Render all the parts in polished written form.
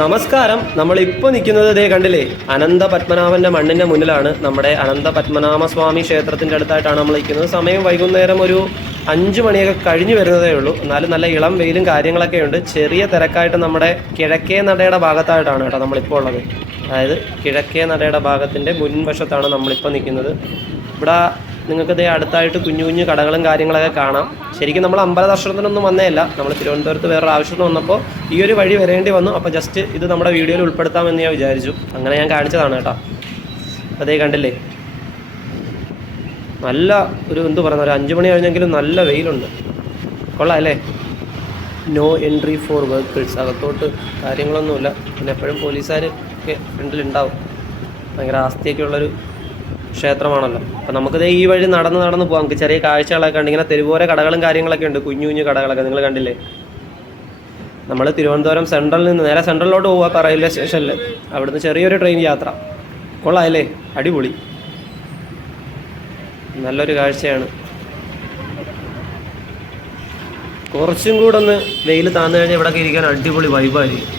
നമസ്കാരം. നമ്മളിപ്പോൾ നിൽക്കുന്നത് ഇതേ കണ്ടില്ലേ, അനന്ത പത്മനാഭൻ്റെ മണ്ണിൻ്റെ മുന്നിലാണ്. നമ്മുടെ അനന്ത പത്മനാഭസ്വാമി ക്ഷേത്രത്തിൻ്റെ അടുത്തായിട്ടാണ് നമ്മൾ നിൽക്കുന്നത്. സമയം വൈകുന്നേരം ഒരു 5 മണിയൊക്കെ കഴിഞ്ഞ് വരുന്നതേ ഉള്ളൂ. എന്നാലും നല്ല ഇളം വെയിലും കാര്യങ്ങളൊക്കെ ഉണ്ട്. ചെറിയ തിരക്കായിട്ട് നമ്മുടെ കിഴക്കേ നടയുടെ ഭാഗത്തായിട്ടാണ് കേട്ടോ നമ്മളിപ്പോൾ ഉള്ളത്. അതായത് കിഴക്കേ നടയുടെ ഭാഗത്തിൻ്റെ മുൻവശത്താണ് നമ്മളിപ്പോൾ നിൽക്കുന്നത്. ഇവിടെ നിങ്ങൾക്ക് ഇതേ അടുത്തായിട്ട് കുഞ്ഞു കുഞ്ഞു കടകളും കാര്യങ്ങളൊക്കെ കാണാം. ശരിക്കും നമ്മൾ അമ്പല ദർശനത്തിനൊന്നും വന്നേയല്ല, നമ്മൾ തിരുവനന്തപുരത്ത് വേറൊരു ആവശ്യത്തിന് വന്നപ്പോൾ ഈ ഒരു വഴി വരേണ്ടി വന്നു. അപ്പോൾ ജസ്റ്റ് ഇത് നമ്മുടെ വീഡിയോയിൽ ഉൾപ്പെടുത്താമെന്ന് ഞാൻ വിചാരിച്ചു. അങ്ങനെ ഞാൻ കാണിച്ചതാണ് കേട്ടോ. അതേ കണ്ടില്ലേ, നല്ല ഒരു പറയുന്ന ഒരു 5 മണി കഴിഞ്ഞെങ്കിലും നല്ല വെയിലുണ്ട്. കൊള്ളാം അല്ലേ. നോ എൻട്രി ഫോർ വെഹിക്കിൾസ്, അകത്തോട്ട് കാര്യങ്ങളൊന്നുമില്ല. പിന്നെ എപ്പോഴും പോലീസുകാർ ഒക്കെ ഫ്രണ്ടിലുണ്ടാവും. ഭയങ്കര ആസ്തിയൊക്കെ ഉള്ളൊരു ക്ഷേത്രമാണല്ലോ. അപ്പം നമുക്കിത് ഈ വഴി നടന്ന് പോകാം. നമുക്ക് ചെറിയ കാഴ്ചകളൊക്കെ ഉണ്ട്. ഇങ്ങനെ തെരുവോര കടകളും കാര്യങ്ങളൊക്കെ ഉണ്ട്, കുഞ്ഞു കുഞ്ഞു കടകളൊക്കെ നിങ്ങൾ കണ്ടില്ലേ. നമ്മൾ തിരുവനന്തപുരം സെൻട്രലിൽ നിന്ന് നേരെ സെൻട്രലിലോട്ട് പോവുക റെയിൽവേ സ്റ്റേഷനിൽ. അവിടുന്ന് ചെറിയൊരു ട്രെയിൻ യാത്ര. കൊള്ളാമല്ലേ, അടിപൊളി, നല്ലൊരു കാഴ്ചയാണ്. കുറച്ചും കൂടെ ഒന്ന് വെയിൽ താന്നു കഴിഞ്ഞാൽ ഇവിടെയൊക്കെ ഇരിക്കാൻ അടിപൊളി വൈബായിരിക്കും.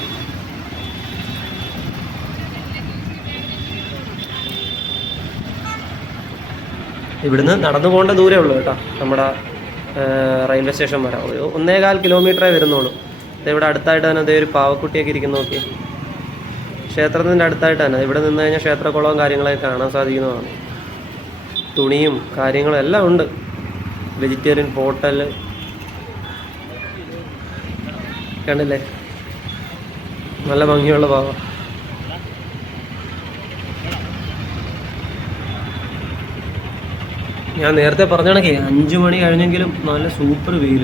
ഇവിടുന്ന് നടന്നു പോകേണ്ട ദൂരമേ ഉള്ളൂ കേട്ടോ നമ്മുടെ റെയിൽവേ സ്റ്റേഷൻ വരെ. 1.25 കിലോമീറ്ററേ വരുന്നുള്ളൂ. ഇവിടെ അടുത്തായിട്ട് തന്നെ അതേ ഒരു പാവക്കുട്ടിയൊക്കെ ഇരിക്കുന്നു. നോക്കി, ക്ഷേത്രത്തിൻ്റെ അടുത്തായിട്ട് തന്നെ. ഇവിടെ നിന്ന് കഴിഞ്ഞാൽ ക്ഷേത്രക്കുളവും കാര്യങ്ങളൊക്കെ കാണാൻ സാധിക്കുന്നതാണ്. തുണിയും കാര്യങ്ങളും എല്ലാം ഉണ്ട്. വെജിറ്റേറിയൻ ഹോട്ടൽ കണ്ടില്ലേ, നല്ല ഭംഗിയുള്ള ഭാവം. ഞാൻ നേരത്തെ പറഞ്ഞ കണക്കേ 5 മണി കഴിഞ്ഞെങ്കിലും നല്ല സൂപ്പർ വെയിൽ.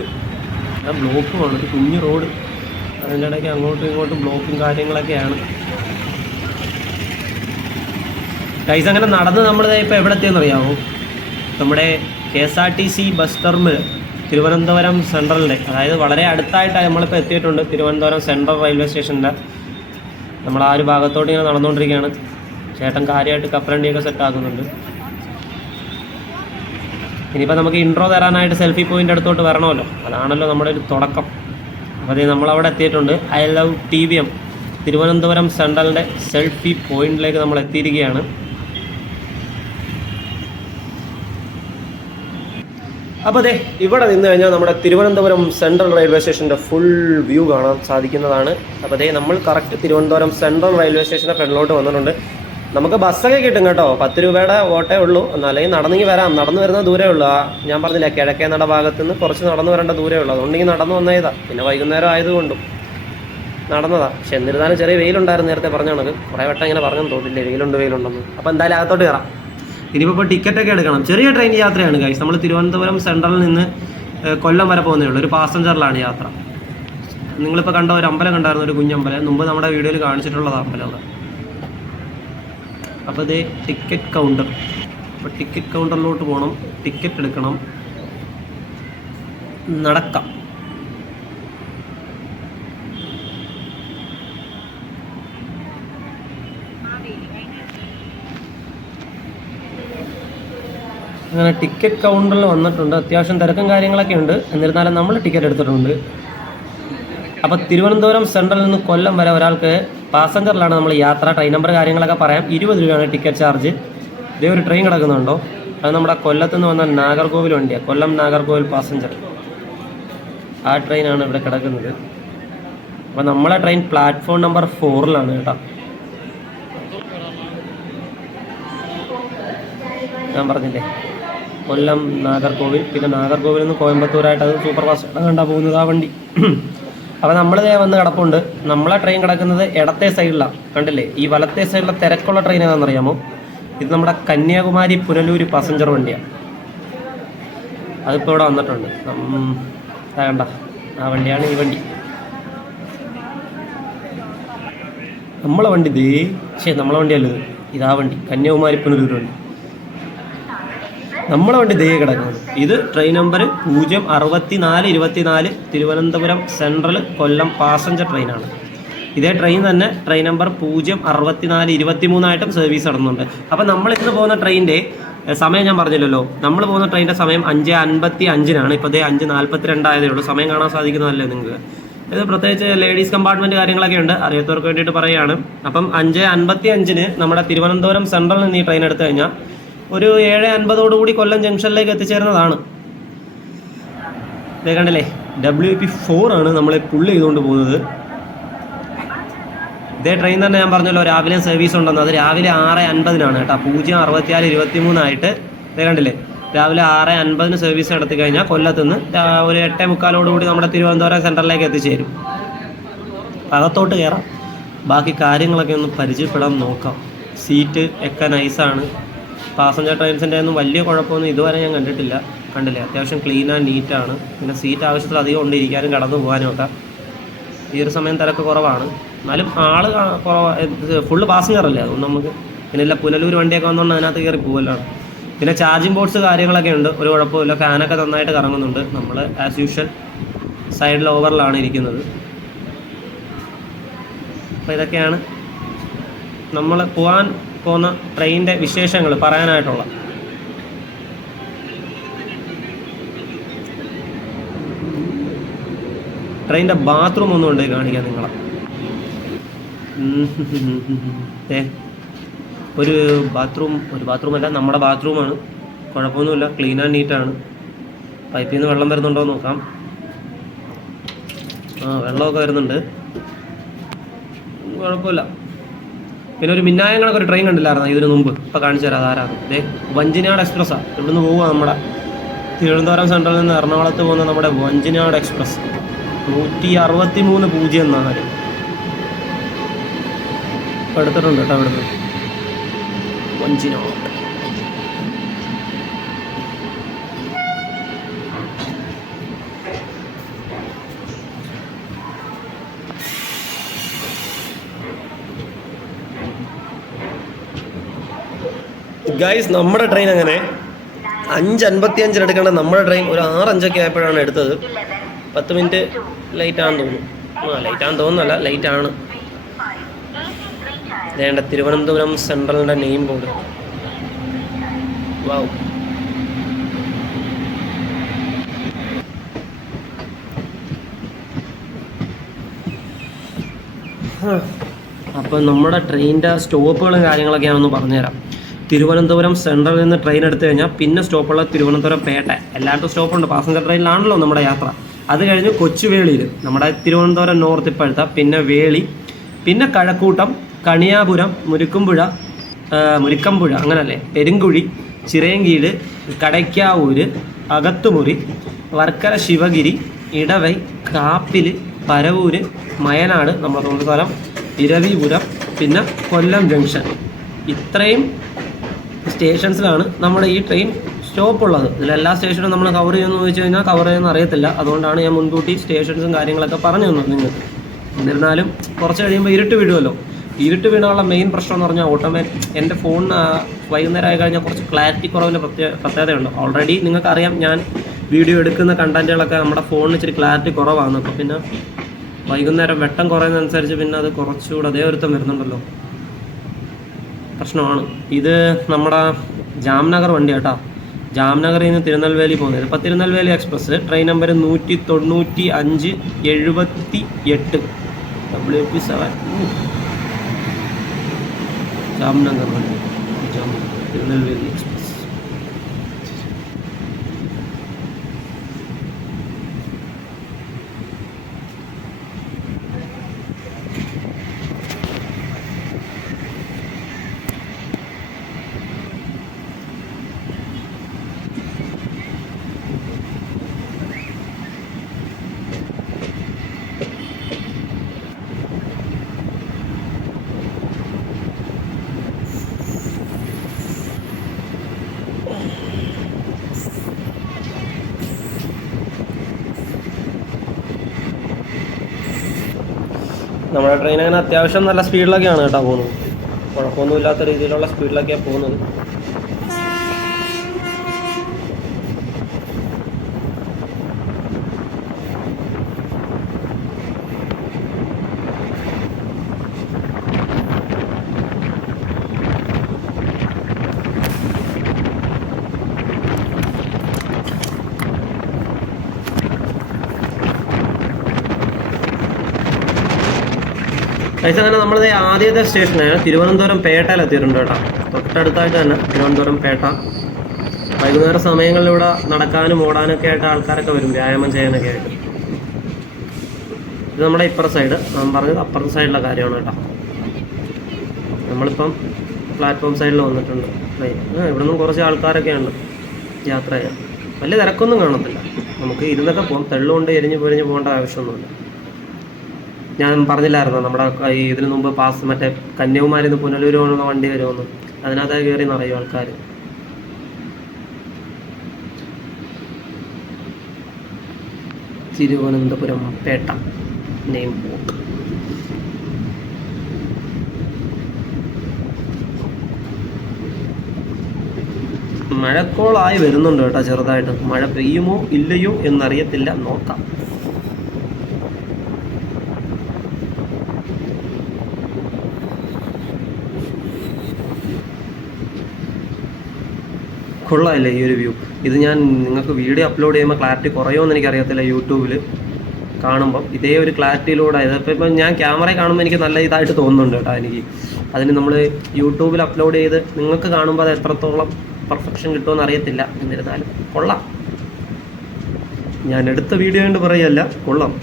ആ ബ്ലോക്കുമാണ്, ഒരു കുഞ്ഞു റോഡ്, അതിൻ്റെ ഇടയ്ക്ക് അങ്ങോട്ടും ഇങ്ങോട്ടും ബ്ലോക്കും കാര്യങ്ങളൊക്കെയാണ്. ഗൈസ്, അങ്ങനെ നടന്ന് നമ്മൾ ഇപ്പോൾ എവിടെ എത്തിയെന്നറിയാമോ? നമ്മുടെ KSRTC ബസ് ടെർമിനൽ തിരുവനന്തപുരം സെൻട്രലിൻ്റെ, അതായത് വളരെ അടുത്തായിട്ടാണ് നമ്മളിപ്പോൾ എത്തിയിട്ടുണ്ട്. തിരുവനന്തപുരം സെൻട്രൽ റെയിൽവേ സ്റ്റേഷൻ്റെ നമ്മൾ ആ ഒരു ഭാഗത്തോട്ട് ഇങ്ങനെ നടന്നുകൊണ്ടിരിക്കുകയാണ്. ചേട്ടൻ കാര്യമായിട്ട് കപ്പലണ്ടിയൊക്കെ സെറ്റാക്കുന്നുണ്ട്. ഇനിയിപ്പോൾ നമുക്ക് ഇൻട്രോ തരാനായിട്ട് സെൽഫി പോയിൻ്റ് അടുത്തോട്ട് വരണമല്ലോ, അതാണല്ലോ നമ്മുടെ ഒരു തുടക്കം. അപ്പോൾ അതേ നമ്മളവിടെ എത്തിയിട്ടുണ്ട്. ഐ ലവ് TVM തിരുവനന്തപുരം സെൻട്രലിൻ്റെ സെൽഫി പോയിന്റിലേക്ക് നമ്മൾ എത്തിയിരിക്കുകയാണ്. അപ്പോൾ അതെ, ഇവിടെ നിന്ന് കഴിഞ്ഞാൽ നമ്മുടെ തിരുവനന്തപുരം സെൻട്രൽ റെയിൽവേ സ്റ്റേഷൻ്റെ ഫുൾ വ്യൂ കാണാൻ സാധിക്കുന്നതാണ്. അപ്പോൾ അതേ നമ്മൾ കറക്റ്റ് തിരുവനന്തപുരം സെൻട്രൽ റെയിൽവേ സ്റ്റേഷൻ്റെ ഫ്രണ്ടിലോട്ട് വന്നിട്ടുണ്ട്. നമുക്ക് ബസ്സൊക്കെ കിട്ടും കേട്ടോ, 10 രൂപയുടെ ഓട്ടേ ഉള്ളൂ. എന്നാലും നടന്നെങ്കിൽ വരാം. നടന്നു വരുന്ന ദൂരമേ ഉള്ളൂ. ഞാൻ പറഞ്ഞില്ല, കിഴക്കേ നട ഭാഗത്ത് നിന്ന് കുറച്ച് നടന്നു വരേണ്ട ദൂരമേ ഉള്ളൂ. അതുകൊണ്ടെങ്കിൽ നടന്നു വന്നതാ. പിന്നെ വൈകുന്നേരം ആയതുകൊണ്ടും നടന്നതാ. പക്ഷെ എന്നിരുന്നാലും ചെറിയ വെയിലുണ്ടായിരുന്നു. നേരത്തെ പറഞ്ഞ കണക്ക് കുറേ വട്ടം ഇങ്ങനെ പറഞ്ഞെന്ന് തോന്നില്ലേ, വെയിലുണ്ടെന്ന്. അപ്പോൾ എന്തായാലും അകത്തോട്ട് കയറാം. ഇനിയിപ്പോൾ ടിക്കറ്റൊക്കെ എടുക്കണം. ചെറിയ ട്രെയിൻ യാത്രയാണ് ഗൈസ്. നമ്മൾ തിരുവനന്തപുരം സെൻട്രലിൽ നിന്ന് കൊല്ലം വരെ പോകുന്നേ ഉള്ളൂ. ഒരു പാസഞ്ചറിലാണ് യാത്ര. നിങ്ങളിപ്പോൾ കണ്ട ഒരു അമ്പലം കണ്ടായിരുന്നു, ഒരു കുഞ്ഞമ്പലം. മുമ്പ് നമ്മുടെ വീഡിയോയിൽ കാണിച്ചിട്ടുള്ളത് അമ്പലം അവിടെ. അപ്പോൾ ഇത് ടിക്കറ്റ് കൗണ്ടർ. അപ്പോൾ ടിക്കറ്റ് കൗണ്ടറിലോട്ട് പോകണം, ടിക്കറ്റ് എടുക്കണം, നടക്കാം. അങ്ങനെ ടിക്കറ്റ് കൗണ്ടറിൽ വന്നിട്ടുണ്ട്. അത്യാവശ്യം തിരക്കും കാര്യങ്ങളൊക്കെ ഉണ്ട്. എന്നിരുന്നാലും നമ്മൾ ടിക്കറ്റ് എടുത്തിട്ടുണ്ട്. അപ്പോൾ തിരുവനന്തപുരം സെൻട്രലിൽ നിന്ന് കൊല്ലം വരെ ഒരാൾക്ക് പാസഞ്ചറിലാണ് നമ്മൾ യാത്ര. ട്രെയിൻ നമ്പർ കാര്യങ്ങളൊക്കെ പറയാം. 20 രൂപയാണ് ടിക്കറ്റ് ചാർജ്. ഇതേ ഒരു ട്രെയിൻ കിടക്കുന്നുണ്ടോ, അത് നമ്മുടെ കൊല്ലത്ത് നിന്ന് വന്ന നാഗർകോവിൽ വണ്ടിയാണ്. കൊല്ലം നാഗർകോവിൽ പാസഞ്ചർ, ആ ട്രെയിനാണ് ഇവിടെ കിടക്കുന്നത്. അപ്പോൾ നമ്മളെ ട്രെയിൻ പ്ലാറ്റ്ഫോം നമ്പർ 4-ലാണ് കേട്ടോ. ഞാൻ പറഞ്ഞില്ലേ, കൊല്ലം നാഗർകോവിൽ. പിന്നെ നാഗർകോവിൽ നിന്ന് കോയമ്പത്തൂരായിട്ട് അത് സൂപ്പർ ഫാസ്റ്റ് കണ്ടാ പോകുന്നത് ആ വണ്ടി. അപ്പോൾ നമ്മളിതേ വന്ന് കിടപ്പുണ്ട്. നമ്മളെ ട്രെയിൻ കിടക്കുന്നത് ഇടത്തെ സൈഡിലാണ്. കണ്ടില്ലേ, ഈ വലത്തെ സൈഡിലെ തിരക്കുള്ള ട്രെയിൻ ഏതാണെന്നറിയാമോ? ഇത് നമ്മുടെ കന്യാകുമാരി പുനലൂർ പാസഞ്ചർ വണ്ടിയാണ്. അതിപ്പോൾ ഇവിടെ വന്നിട്ടുണ്ട്. കണ്ട ആ വണ്ടിയാണ് ഈ വണ്ടി. നമ്മളെ വണ്ടി നമ്മളെ വണ്ടിയല്ലത്, ഇതാ വണ്ടി, കന്യാകുമാരി പുനലൂർ വണ്ടി. നമ്മളെ വണ്ടി കിടക്കുന്നത്. ഇത് ട്രെയിൻ നമ്പർ 06424 തിരുവനന്തപുരം സെൻട്രൽ കൊല്ലം പാസഞ്ചർ ട്രെയിനാണ്. ഇതേ ട്രെയിൻ തന്നെ ട്രെയിൻ നമ്പർ 06423 സർവീസ് നടന്നുണ്ട്. അപ്പോൾ നമ്മൾ ഇന്ന് പോകുന്ന ട്രെയിനിൻ്റെ സമയം ഞാൻ പറഞ്ഞില്ലല്ലോ. നമ്മൾ പോകുന്ന ട്രെയിനിൻ്റെ സമയം 5:55-നാണ്. ഇപ്പോൾ 5:42 ആയതേ ഉള്ളൂ. സമയം കാണാൻ സാധിക്കുന്നതല്ലേ നിങ്ങൾക്ക്. ഇത് പ്രത്യേകിച്ച് ലേഡീസ് കമ്പാർട്ട്മെൻറ്റ് കാര്യങ്ങളൊക്കെ ഉണ്ട്, അറിയാത്തവർക്ക് വേണ്ടിയിട്ട് പറയുകയാണ്. അപ്പം 5:55 നമ്മുടെ തിരുവനന്തപുരം സെൻട്രലിൽ നിന്ന് ഈ ട്രെയിൻ എടുത്തു കഴിഞ്ഞാൽ ഒരു 7:50 കൊല്ലം ജംഗ്ഷനിലേക്ക് എത്തിച്ചേരുന്നതാണ്. ഇതേ കണ്ടില്ലേ, WP4 ആണ് നമ്മളെ പുള്ള് ചെയ്തുകൊണ്ട് പോകുന്നത്. ഇതേ ട്രെയിൻ തന്നെ ഞാൻ പറഞ്ഞല്ലോ രാവിലെ സർവീസ് ഉണ്ടെന്ന്. അത് രാവിലെ 6:50 കേട്ടോ, 0:64:23 ഇതേ കണ്ടില്ലേ, രാവിലെ 6:50 സർവീസ് നടത്തി കഴിഞ്ഞാൽ കൊല്ലത്തുനിന്ന് ഒരു 8:45 നമ്മുടെ തിരുവനന്തപുരം സെൻട്രലിലേക്ക് എത്തിച്ചേരും. അകത്തോട്ട് കയറാം, ബാക്കി കാര്യങ്ങളൊക്കെ ഒന്ന് പരിചയപ്പെടാൻ നോക്കാം. സീറ്റ് ഒക്കെ നൈസാണ്. പാസഞ്ചർ ട്രെയിൻസിൻ്റെ ഒന്നും വലിയ കുഴപ്പമൊന്നും ഇതുവരെ ഞാൻ കണ്ടിട്ടില്ല. കണ്ടില്ലേ, അത്യാവശ്യം ക്ലീൻ ആൻഡ് നീറ്റാണ്. പിന്നെ സീറ്റ് ആവശ്യത്തിലധികം ഉണ്ട്, ഇരിക്കാനും കടന്നു പോകാനും ഒക്കെ. ഈ ഒരു സമയം തിരക്ക് കുറവാണ്, എന്നാലും ആൾ ഫുള്ള് പാസഞ്ചർ അല്ലേ, അതുകൊണ്ട് നമുക്ക് പിന്നെ ഇല്ല പുനലൂർ വണ്ടിയൊക്കെ വന്നുകൊണ്ട് അതിനകത്ത് കയറി പോകല്ലോ. പിന്നെ ചാർജിങ് ബോർഡ്സ് കാര്യങ്ങളൊക്കെ ഉണ്ട്, ഒരു കുഴപ്പമില്ല. ഫാനൊക്കെ നന്നായിട്ട് കറങ്ങുന്നുണ്ട്. നമ്മൾ ആസ് യൂഷ്വൽ സൈഡിൽ ഓവറിലാണ് ഇരിക്കുന്നത്. അപ്പോൾ ഇതൊക്കെയാണ് നമ്മൾ പോകാൻ പോകുന്ന ട്രെയിനിൻ്റെ വിശേഷങ്ങൾ പറയാനായിട്ടുള്ള. ട്രെയിനിൻ്റെ ബാത്റൂം ഒന്നും ഉണ്ട് കാണിക്കാം നിങ്ങളെ. ഒരു ബാത്റൂമല്ല, നമ്മുടെ ബാത്റൂമാണ്. കുഴപ്പമൊന്നുമില്ല, ക്ലീൻ ആൻഡ് നീറ്റാണ്. പൈപ്പിൽ നിന്ന് വെള്ളം വരുന്നുണ്ടോ എന്ന് നോക്കാം. വെള്ളമൊക്കെ വരുന്നുണ്ട്, കുഴപ്പമില്ല. പിന്നെ ഒരു മിന്നായങ്ങളൊക്കെ ഒരു ട്രെയിൻ കണ്ടില്ലായിരുന്നു ഇതിന് മുമ്പ്, ഇപ്പോൾ കാണിച്ചു തരാം അതാരാണ്. വഞ്ചിനാട് എക്സ്പ്രസ്സാണ്. ഇവിടുന്ന് പോവുക നമ്മുടെ തിരുവനന്തപുരം സെൻട്രലിൽ നിന്ന് എറണാകുളത്ത് പോകുന്ന നമ്മുടെ വഞ്ചിനാട് എക്സ്പ്രസ് 163 ഇപ്പോൾ എടുത്തിട്ടുണ്ട് കേട്ടോ ഇവിടുന്ന് വഞ്ചിനാട്. ഗൈസ്, നമ്മുടെ ട്രെയിൻ അങ്ങനെ 5:55 എടുക്കേണ്ട നമ്മുടെ ട്രെയിൻ ഒരു 6:05 ആയപ്പോഴാണ് എടുത്തത്. 10 മിനിറ്റ് ലേറ്റാണെന്ന് തോന്നുന്നു. ലേറ്റാണെന്ന് തോന്നുന്നല്ല, ലേറ്റാണ്. വേണ്ട തിരുവനന്തപുരം സെൻട്രലിൻ്റെ നെയിം ബോർഡ്. വാവ്. അപ്പോൾ നമ്മുടെ ട്രെയിനിൻ്റെ സ്റ്റോപ്പുകളും കാര്യങ്ങളൊക്കെയാണെന്ന് പറഞ്ഞുതരാം. തിരുവനന്തപുരം സെൻട്രലിൽ നിന്ന് ട്രെയിൻ എടുത്തു കഴിഞ്ഞാൽ പിന്നെ സ്റ്റോപ്പുള്ള തിരുവനന്തപുരം പേട്ട. എല്ലായിടത്തും സ്റ്റോപ്പുണ്ട്, പാസഞ്ചർ ട്രെയിനിലാണല്ലോ നമ്മുടെ യാത്ര. അത് കഴിഞ്ഞ് കൊച്ചുവേളിയിൽ നമ്മുടെ തിരുവനന്തപുരം നോർത്ത് ഇപ്പോഴത്തെ, പിന്നെ വേളി, പിന്നെ കഴക്കൂട്ടം, കണിയാപുരം, മുരിക്കമ്പുഴ അങ്ങനല്ലേ, പെരുങ്കുഴി, ചിറയൻകീഴ്, കടയ്ക്കാവൂര്, അകത്തുമുറി, വർക്കല ശിവഗിരി, ഇടവൈ, കാപ്പില്, പരവൂര്, മയനാട് നമ്മുടെ സ്വന്തം സ്ഥലം, ഇരവിപുരം, പിന്നെ കൊല്ലം ജംഗ്ഷൻ. ഇത്രയും സ്റ്റേഷൻസിലാണ് നമ്മുടെ ഈ ട്രെയിൻ സ്റ്റോപ്പുള്ളത്. ഇതിലെല്ലാ സ്റ്റേഷനും നമ്മൾ കവർ ചെയ്യുമെന്ന് ചോദിച്ചു കഴിഞ്ഞാൽ കവർ ചെയ്യുമെന്ന് അറിയത്തില്ല. അതുകൊണ്ടാണ് ഞാൻ മുൻകൂട്ടി സ്റ്റേഷൻസും കാര്യങ്ങളൊക്കെ പറഞ്ഞു തന്നത് നിങ്ങൾക്ക്. എന്നിരുന്നാലും കുറച്ച് കഴിയുമ്പോൾ ഇരുട്ട് വീഴുമല്ലോ. ഇരുട്ട് വീണാനുള്ള മെയിൻ പ്രശ്നം എന്ന് പറഞ്ഞാൽ എൻ്റെ ഫോൺ വൈകുന്നേരം ആയി കഴിഞ്ഞാൽ കുറച്ച് ക്ലാരിറ്റി കുറവിൻ്റെ പ്രത്യേകതയുണ്ട്. ഓൾറെഡി നിങ്ങൾക്കറിയാം, ഞാൻ വീഡിയോ എടുക്കുന്ന കണ്ടൻറ്റുകളൊക്കെ നമ്മുടെ ഫോണിന് ഇച്ചിരി ക്ലാരിറ്റി കുറവാണ്. അപ്പോൾ പിന്നെ വൈകുന്നേരം വെട്ടം കുറയുന്നതനുസരിച്ച് പിന്നെ അത് കുറച്ചുകൂടെ അതേ ഒരുത്തം വരുന്നുണ്ടല്ലോ, പ്രശ്നമാണ്. ഇത് നമ്മുടെ ജാംനഗർ വണ്ടി കേട്ടോ, ജാംനഗറിൽ നിന്ന് തിരുനെൽവേലി പോകുന്നത്. ഇപ്പോൾ Tirunelveli express train number 195/78 WP7 Jamnagar വണ്ടി, തിരുനെൽവേലി എക്സ്പ്രസ്. നമ്മുടെ ട്രെയിൻ അങ്ങനെ അത്യാവശ്യം നല്ല സ്പീഡിലൊക്കെയാണ് കേട്ടോ പോകുന്നത്. കുഴപ്പമൊന്നുമില്ലാത്ത രീതിയിലുള്ള സ്പീഡിലൊക്കെയാണ് പോകുന്നത്. പൈസ അങ്ങനെ നമ്മളത് ആദ്യത്തെ സ്റ്റേഷനാണ് തിരുവനന്തപുരം പേട്ടയിൽ എത്തിയിട്ടുണ്ട് കേട്ടോ. തൊട്ടടുത്തായിട്ട് തന്നെ തിരുവനന്തപുരം പേട്ട. വൈകുന്നേര സമയങ്ങളിലൂടെ നടക്കാനും ഓടാനൊക്കെ ആയിട്ട് ആൾക്കാരൊക്കെ വരും, വ്യായാമം ചെയ്യാനൊക്കെ ആയിട്ട്. ഇത് നമ്മുടെ ഇപ്പുറത്തെ സൈഡ്, ഞാൻ പറഞ്ഞത് അപ്പുറത്തെ സൈഡിലെ കാര്യമാണ് കേട്ടോ. നമ്മളിപ്പം പ്ലാറ്റ്ഫോം സൈഡിൽ വന്നിട്ടുണ്ട്. ഇവിടെ നിന്നും കുറച്ച് ആൾക്കാരൊക്കെ ഉണ്ട് യാത്ര ചെയ്യാൻ. വലിയ തിരക്കൊന്നും കാണത്തില്ല, നമുക്ക് ഇരുന്നൊക്കെ പോകാം. തെള്ളുകൊണ്ട് എരിഞ്ഞ് പൊരിഞ്ഞ് പോകേണ്ട ആവശ്യമൊന്നുമില്ല. ഞാൻ പറഞ്ഞില്ലായിരുന്നു നമ്മുടെ ഈ ഇതിനു മുമ്പ് മറ്റേ കന്യാകുമാരിയിൽ നിന്ന് പുനലൂർ പോകുന്ന വണ്ടി വരുമെന്ന്. അതിനകത്ത് കയറി നിറയും ആൾക്കാർ. Thiruvananthapuram Pettah name board. മഴക്കോളായി വരുന്നുണ്ട് കേട്ടോ, ചെറുതായിട്ട്. മഴ പെയ്യുമോ ഇല്ലയോ എന്നറിയത്തില്ല, നോക്കാം. കൊള്ളാമല്ലേ ഈ ഒരു വ്യൂ? ഇത് ഞാൻ നിങ്ങൾക്ക് വീഡിയോ അപ്ലോഡ് ചെയ്യുമ്പോൾ ക്ലാരിറ്റി കുറയുമെന്ന് എനിക്കറിയത്തില്ല. യൂട്യൂബിൽ കാണുമ്പം ഇതേ ഒരു ക്ലാരിറ്റിയിലൂടെ ഇപ്പം ഞാൻ ക്യാമറയിൽ കാണുമ്പോൾ എനിക്ക് നല്ല ഇതായിട്ട് തോന്നുന്നുണ്ട് കേട്ടോ എനിക്ക്. അതിന് നമ്മൾ യൂട്യൂബിൽ അപ്ലോഡ് ചെയ്ത് നിങ്ങൾക്ക് കാണുമ്പോൾ അത് എത്രത്തോളം പെർഫെക്ഷൻ കിട്ടുമെന്ന് അറിയത്തില്ല. എന്നിരുന്നാലും കൊള്ളാം. ഞാൻ എടുത്ത വീഡിയോ കൊണ്ട് പറയല്ല, കൊള്ളാം.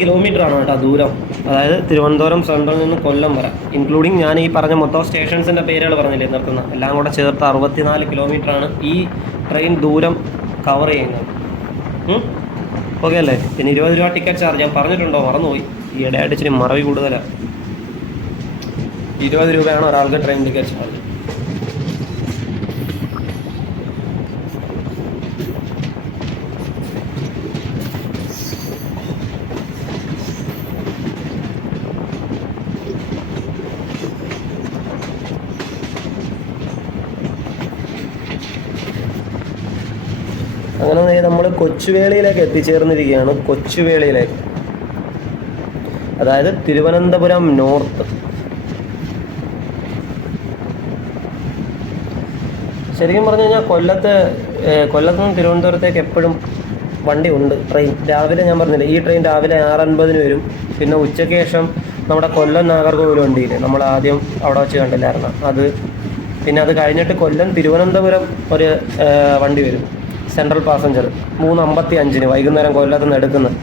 കിലോമീറ്റർ ആണ് കേട്ടോ ദൂരം. അതായത് തിരുവനന്തപുരം സെൻട്രലിൽ നിന്ന് കൊല്ലം വരെ, ഇൻക്ലൂഡിങ് ഞാൻ ഈ പറഞ്ഞ മൊത്തം സ്റ്റേഷൻസിൻ്റെ പേരുകൾ പറഞ്ഞില്ലേ നിർത്തുന്ന, എല്ലാം കൂടെ ചേർത്ത് 64 ആണ് ഈ ട്രെയിൻ ദൂരം കവർ ചെയ്യുന്നത്. ഓക്കെ അല്ലേ? പിന്നെ 20 രൂപ ടിക്കറ്റ് ചാർജ് ഞാൻ പറഞ്ഞിട്ടുണ്ടോ? മറന്നുപോയി. ഈ ഇടയായിട്ട് ഇച്ചിരി മറവി കൂടുതലാണ്. 20 രൂപയാണ് ഒരാൾക്ക് ട്രെയിൻ ടിക്കറ്റ് ചാർജ്. അങ്ങനെ നമ്മൾ കൊച്ചുവേളിയിലേക്ക് എത്തിച്ചേർന്നിരിക്കുകയാണ്. കൊച്ചുവേളിയിലേക്ക്, അതായത് തിരുവനന്തപുരം നോർത്ത്. ശരിക്കും പറഞ്ഞു കഴിഞ്ഞാൽ കൊല്ലത്ത് നിന്ന് തിരുവനന്തപുരത്തേക്ക് എപ്പോഴും വണ്ടി ഉണ്ട്, ട്രെയിൻ. രാവിലെ ഞാൻ പറഞ്ഞില്ലേ, ഈ ട്രെയിൻ രാവിലെ 6:50 വരും. പിന്നെ ഉച്ചയ്ക്ക് ശേഷം നമ്മുടെ കൊല്ലം നാഗർകോവിൽ വണ്ടിയില്ലേ, നമ്മൾ ആദ്യം അവിടെ വെച്ച് കണ്ടില്ലായിരുന്നു അത്. പിന്നെ അത് കഴിഞ്ഞിട്ട് കൊല്ലം തിരുവനന്തപുരം ഒരു വണ്ടി വരും, സെൻട്രൽ പാസഞ്ചർ, 3:55 വൈകുന്നേരം കൊല്ലത്ത് നിന്ന് എടുക്കുന്നത്.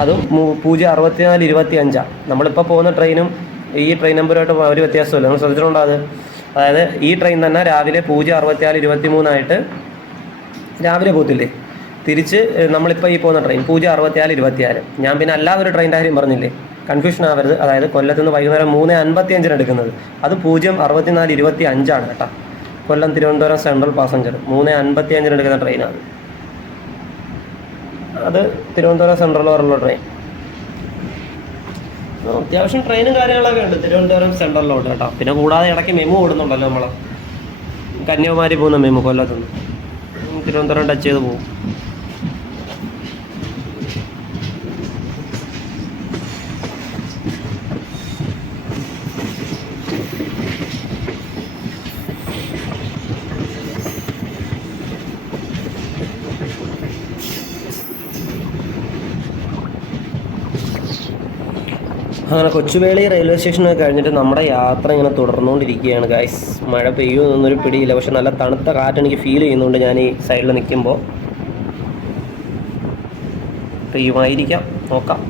അതും 0:64:25. നമ്മളിപ്പോൾ പോകുന്ന ട്രെയിനും ഈ ട്രെയിൻ നമ്പറുമായിട്ട് ഒരു വ്യത്യാസമില്ല, നമ്മൾ ശ്രദ്ധിച്ചിട്ടുണ്ടോ അത്? അതായത് ഈ ട്രെയിൻ തന്നെ രാവിലെ 0:64:23 രാവിലെ പോകത്തില്ലേ, തിരിച്ച് നമ്മളിപ്പോൾ ഈ പോകുന്ന ട്രെയിൻ 0:64:26. ഞാൻ പിന്നെ അല്ലാതെ ഒരു ട്രെയിൻ്റെ കാര്യം പറഞ്ഞില്ലേ, കൺഫ്യൂഷൻ ആവരുത്. അതായത് കൊല്ലത്ത് നിന്ന് വൈകുന്നേരം 3:55 എടുക്കുന്നത്, അത് 0:64:25 കേട്ടോ. കൊല്ലം തിരുവനന്തപുരം സെൻട്രൽ പാസഞ്ചർ 3:55 എടുക്കുന്ന ട്രെയിനാണ് അത്. തിരുവനന്തപുരം സെൻട്രൽ വരെയുള്ള ട്രെയിൻ. അത്യാവശ്യം ട്രെയിനും കാര്യങ്ങളൊക്കെ ഉണ്ട് തിരുവനന്തപുരം സെൻട്രലിലോട്ട് കേട്ടോ. പിന്നെ കൂടാതെ ഇടയ്ക്ക് മെമു ഓടുന്നുണ്ടല്ലോ, നമ്മൾ കന്യാകുമാരി പോകുന്ന മെമു കൊല്ലത്തുനിന്ന് തിരുവനന്തപുരം ടച്ച് ചെയ്ത് പോകും. അങ്ങനെ കൊച്ചുവേളി റെയിൽവേ സ്റ്റേഷനൊക്കെ കഴിഞ്ഞിട്ട് നമ്മുടെ യാത്ര ഇങ്ങനെ തുടർന്നുകൊണ്ടിരിക്കുകയാണ് ഗൈസ്. മഴ പെയ്യുമെന്നൊരു പിടിയില്ല, പക്ഷെ നല്ല തണുത്ത കാറ്റ് എനിക്ക് ഫീൽ ചെയ്യുന്നുണ്ട് ഞാൻ ഈ സൈഡിൽ നിൽക്കുമ്പോൾ. പെയ്യുമായിരിക്കാം, നോക്കാം.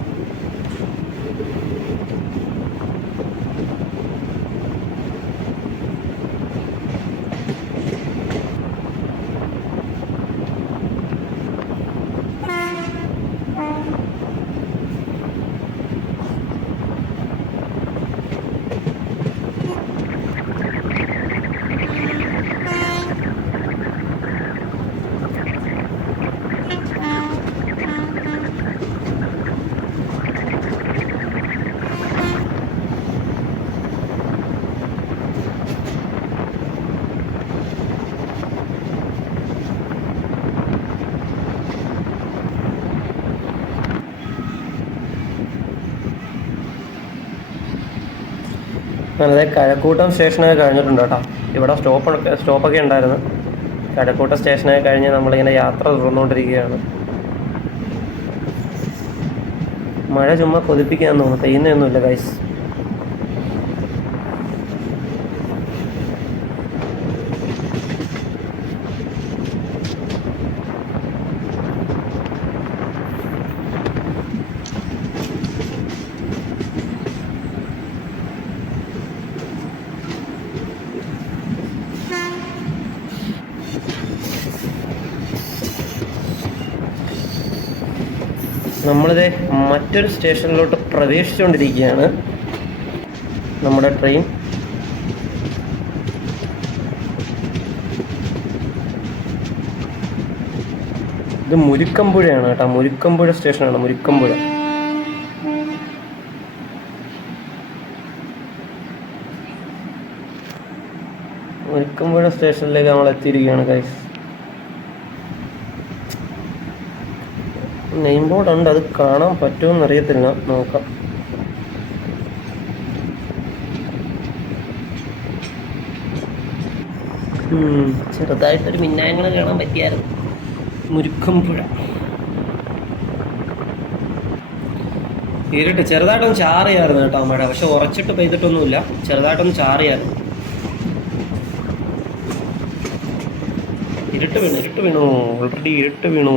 അതെ, കഴക്കൂട്ടം സ്റ്റേഷനൊക്കെ കഴിഞ്ഞിട്ടുണ്ട് കേട്ടോ. ഇവിടെ സ്റ്റോപ്പൊക്കെ ഉണ്ടായിരുന്നു. കഴക്കൂട്ടം സ്റ്റേഷനൊക്കെ കഴിഞ്ഞ് നമ്മളിങ്ങനെ യാത്ര തുടർന്നുകൊണ്ടിരിക്കുകയാണ്. മഴ ചുമ്മാ കൊതിപ്പിക്കാൻ തോന്നുന്നു, പെയ്യുന്നൊന്നുമില്ല ഗൈസ്. നമ്മളിത് മറ്റൊരു സ്റ്റേഷനിലോട്ട് പ്രവേശിച്ചുകൊണ്ടിരിക്കുകയാണ്. നമ്മുടെ ട്രെയിൻ ഇത് മുരിക്കമ്പുഴയാണ് കേട്ടോ. മുരിക്കമ്പുഴ സ്റ്റേഷനാണ്, മുരിക്കമ്പുഴ. മുരിക്കമ്പുഴ സ്റ്റേഷനിലേക്ക് നമ്മൾ എത്തിയിരിക്കുകയാണ് ഗൈസ്. നെയിം ബോർഡ് ഉണ്ട്, അത് കാണാൻ പറ്റുമെന്ന് അറിയത്തില്ല, നോക്കാം. ചെറുതായിട്ടൊരു മിന്നായങ്ങൾ കാണാൻ പറ്റിയായിരുന്നു. മുരിക്കമ്പുഴ ഇരുട്ട് ചെറുതായിട്ടൊന്ന് ചാറിയായിരുന്നു കേട്ടോ മഴ, പക്ഷെ ഉറച്ചിട്ട് പെയ്തിട്ടൊന്നുമില്ല, ചെറുതായിട്ടൊന്ന് ചാറിയായിരുന്നു. ഇരുട്ട് വീണു ഓൾറെഡി ഇരുട്ട് വീണു.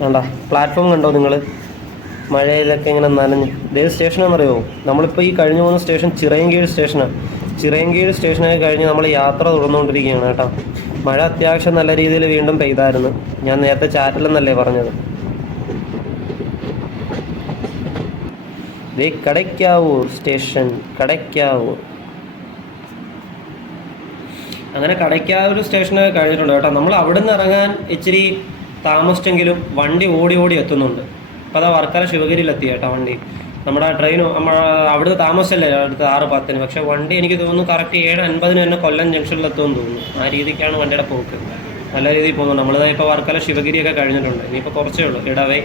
വേണ്ട പ്ലാറ്റ്ഫോം കണ്ടോ നിങ്ങൾ, മഴയിലൊക്കെ ഇങ്ങനെ നനഞ്ഞ്. ഏത് സ്റ്റേഷനാണെന്നറിയോ? നമ്മളിപ്പോൾ ഈ കഴിഞ്ഞു പോകുന്ന സ്റ്റേഷൻ ചിറയൻകീഴ് സ്റ്റേഷനാണ്. ചിറയൻകീഴ് സ്റ്റേഷനൊക്കെ കഴിഞ്ഞ് നമ്മൾ യാത്ര തുടർന്നുകൊണ്ടിരിക്കുകയാണ് കേട്ടോ. മഴ അത്യാവശ്യം നല്ല രീതിയിൽ വീണ്ടും പെയ്തായിരുന്നു. ഞാൻ നേരത്തെ ചാറ്റലെന്നല്ലേ പറഞ്ഞത്. ദേ കടയ്ക്കാവൂർ സ്റ്റേഷൻ, കടയ്ക്കാവൂർ. അങ്ങനെ കടയ്ക്കാവൂർ സ്റ്റേഷനൊക്കെ കഴിഞ്ഞിട്ടുണ്ട് കേട്ടോ. നമ്മൾ അവിടെ നിന്ന് ഇറങ്ങാൻ ഇച്ചിരി താമസിച്ചെങ്കിലും വണ്ടി ഓടി എത്തുന്നുണ്ട്. അപ്പോൾ അതാ വർക്കല ശിവഗിരിയിലെത്തി കേട്ടോ വണ്ടി. നമ്മുടെ ട്രെയിൻ അവിടെ താമസിച്ചല്ലേ അടുത്ത് 6:10, പക്ഷേ വണ്ടി എനിക്ക് തോന്നുന്നു കറക്റ്റ് 7:50 തന്നെ കൊല്ലം ജംഗ്ഷനിലെത്തുമെന്ന് തോന്നുന്നു. ആ രീതിക്കാണ് വണ്ടിയുടെ പോക്ക്, നല്ല രീതിയിൽ പോകുന്നുണ്ട്. നമ്മളിതാ ഇപ്പോൾ വർക്കല ശിവഗിരിയൊക്കെ കഴിഞ്ഞിട്ടുണ്ട്. ഇനിയിപ്പോൾ കുറച്ചേ ഉള്ളൂ. ഇടവേ,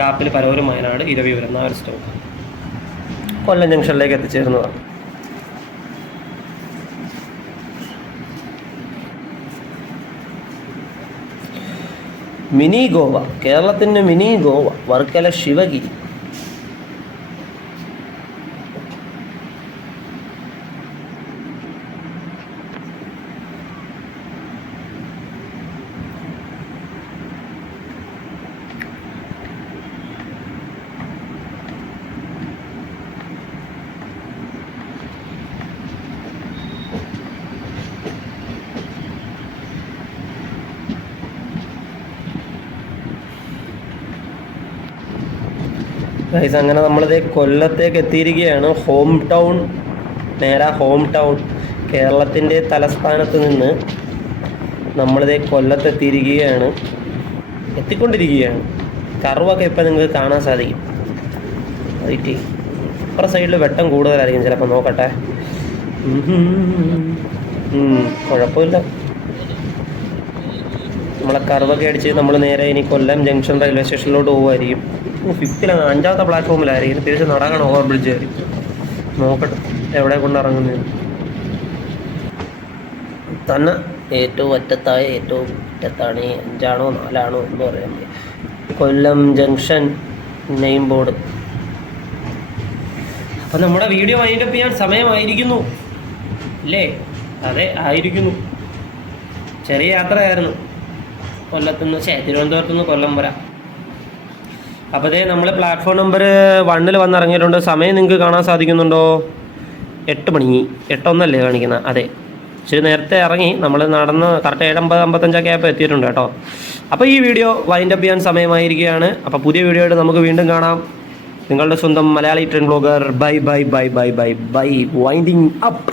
കാപ്പിൽ, പരവൂർ, വയനാട്, ഇരവിപുരം 4 സ്റ്റോപ്പ് കൊല്ലം ജംഗ്ഷനിലേക്ക് എത്തിച്ചേരുന്നതാണ്. മിനി ഗോവ, കേരളത്തിൻ്റെ മിനി ഗോവ, വർക്കല ശിവഗിരി. ഗൈസ് അങ്ങനെ നമ്മളിത് കൊല്ലത്തേക്ക് എത്തിയിരിക്കുകയാണ്. ഹോം ടൗൺ, നേരെ ഹോം ടൗൺ, കേരളത്തിൻ്റെ തലസ്ഥാനത്ത് നിന്ന് നമ്മളിത് കൊല്ലത്തെത്തിയിരിക്കുകയാണ്, എത്തിക്കൊണ്ടിരിക്കുകയാണ്. കർവൊക്കെ ഇപ്പം നിങ്ങൾക്ക് കാണാൻ സാധിക്കും. റൈറ്റ് ഇപ്പുറ സൈഡിൽ വെട്ടം കൂടുതലായിരിക്കും ചിലപ്പോൾ, നോക്കട്ടെ. കുഴപ്പമില്ല. നമ്മളെ കർവൊക്കെ അടിച്ച് നമ്മൾ നേരെ ഇനി കൊല്ലം ജംഗ്ഷൻ റെയിൽവേ സ്റ്റേഷനിലോട്ട് പോകുമായിരിക്കും. 5th 5ാമത്തെ പ്ലാറ്റ്ഫോമിലായിരിക്കും. തിരിച്ച് നടക്കണം ഓവർ ബ്രിഡ്ജ് കയറി. നോക്കട്ടെ എവിടെ കൊണ്ട് ഇറങ്ങുന്നത് തന്നെ. ഏറ്റവും അറ്റത്താണ് 5ആണോ 4ആണോ എന്ന് പറയാൻ. കൊല്ലം ജംഗ്ഷൻ നെയിം ബോർഡ്. അപ്പം നമ്മുടെ വീഡിയോ വൈൻഡപ്പ് ചെയ്യാൻ സമയമായിരിക്കുന്നു അല്ലേ? അതെ, ആയിരിക്കുന്നു. ചെറിയ യാത്രയായിരുന്നു കൊല്ലത്തുനിന്ന്, തിരുവനന്തപുരത്തുനിന്ന് കൊല്ലം വരാം. അപ്പോൾ അതേ നമ്മൾ പ്ലാറ്റ്ഫോം നമ്പർ 1 വന്നിറങ്ങിയിട്ടുണ്ട്. സമയം നിങ്ങൾക്ക് കാണാൻ സാധിക്കുന്നുണ്ടോ? 8 മണി. 8:01 കാണിക്കുന്നത്. അതെ, ഇച്ചിരി നേരത്തെ ഇറങ്ങി. നമ്മൾ നടന്ന് കറക്റ്റ് 7:55 ആയപ്പോൾ എത്തിയിട്ടുണ്ട് കേട്ടോ. അപ്പോൾ ഈ വീഡിയോ വൈൻഡപ്പ് ചെയ്യാൻ സമയമായിരിക്കുകയാണ്. അപ്പോൾ പുതിയ വീഡിയോ ആയിട്ട് നമുക്ക് വീണ്ടും കാണാം. നിങ്ങളുടെ സ്വന്തം Malayali train blogger. Bye bye bye bye bye bye. Winding up.